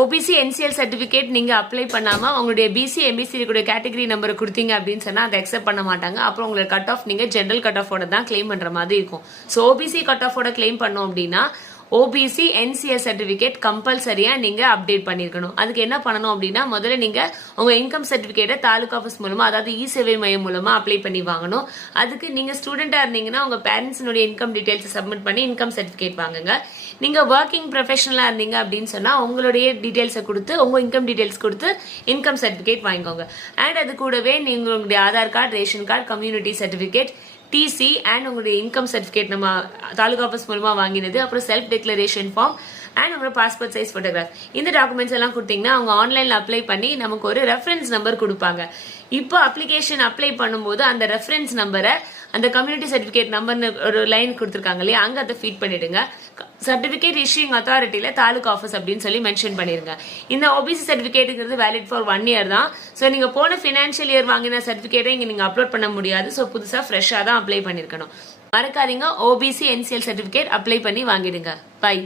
OBC NCL certificate நீங்க apply பண்ணாம உங்களுடைய பிசி எம்பிசி கூட கேட்டகரி நம்பர் கொடுத்தீங்க அப்படின்னு சொன்னா அதை அக்செப்ட் பண்ண மாட்டாங்க. அப்புறம் உங்களோட கட் ஆஃப் நீங்க ஜெனரல் கட் ஆஃபோட தான் கிளைம் பண்ற மாதிரி இருக்கும். ஸோ ஓபிசி கட் ஆஃபோட கிளைம் பண்ணோம் அப்படின்னா ஓபிசி என்சிஎல் சர்டிபிகேட் கம்பல்சரியா நீங்க அப்டேட் பண்ணிருக்கணும். அதுக்கு என்ன பண்ணணும் அப்படின்னா முதல்ல நீங்க உங்க இன்கம் சர்டிபிகேட்டை தாலுகா ஆஃபீஸ் மூலமா அதாவது இ சேவை மையம் மூலமா அப்ளை பண்ணி வாங்கணும். அதுக்கு நீங்க ஸ்டூடெண்டா இருந்தீங்கன்னா உங்க பேரண்ட்ஸினுடைய இன்கம் டீடைல்ஸ் சப்மிட் பண்ணி இன்கம் சர்டிபிகேட் வாங்குங்க. நீங்க ஒர்க்கிங் ப்ரொஃபஷனலா இருந்தீங்க அப்படின்னு சொன்னா உங்களுடைய டீடைல்ஸை கொடுத்து உங்க இன்கம் டீடைல்ஸ் கொடுத்து இன்கம் சர்டிபிகேட் வாங்கிக்கோங்க. அண்ட் அது கூடவே நீங்க உங்களுடைய Aadhaar card, ration card, community certificate, TC and உங்களுடைய இன்கம் சர்டிபிகேட் நம்ம தாலுகா ஆஃபீஸ் மூலமா வாங்கினது, அப்புறம் செல்ஃப் டிக்ளரேஷன் ஃபார்ம் அண்ட் உங்களோட பாஸ்போர்ட் சைஸ் போட்டோகிராஃப், இந்த டாக்குமெண்ட்ஸ் எல்லாம் கொடுத்தீங்கன்னா அவங்க ஆன்லைன்ல அப்ளை பண்ணி நமக்கு ஒரு ரெஃபரன்ஸ் நம்பர் கொடுப்பாங்க. இப்போ அப்ளிகேஷன் அப்ளை பண்ணும்போது அந்த ரெஃபரன்ஸ் நம்பரை அந்த கம்யூனிட்டி சர்டிபிகேட் நம்பர்னு ஒரு லைன் கொடுத்துருக்காங்க இல்லையா, அங்க அதை ஃபீட் பண்ணிடுங்க. சர்டிபிகேட் இஷ்யூங் அத்தாரிட்டியில தாலுகா ஆஃபீஸ் அப்படின்னு சொல்லி மென்ஷன் பண்ணிருங்க. இந்த ஓபிசி சர்டிபிகேட்டுங்கிறது வேலிட் ஃபார் 1 year தான். ஸோ நீங்க போன ஃபினான்ஷியல் இயர் வாங்கின சர்டிபிகேட்டை இங்க நீங்க அப்லோட் பண்ண முடியாது. ஸோ புதுசா ஃப்ரெஷ்ஷா தான் அப்ளை பண்ணிருக்கணும். மறக்காதீங்க, ஓபிசி என்சிஎல் சர்டிபிகேட் அப்ளை பண்ணி வாங்கிடுங்க. பை.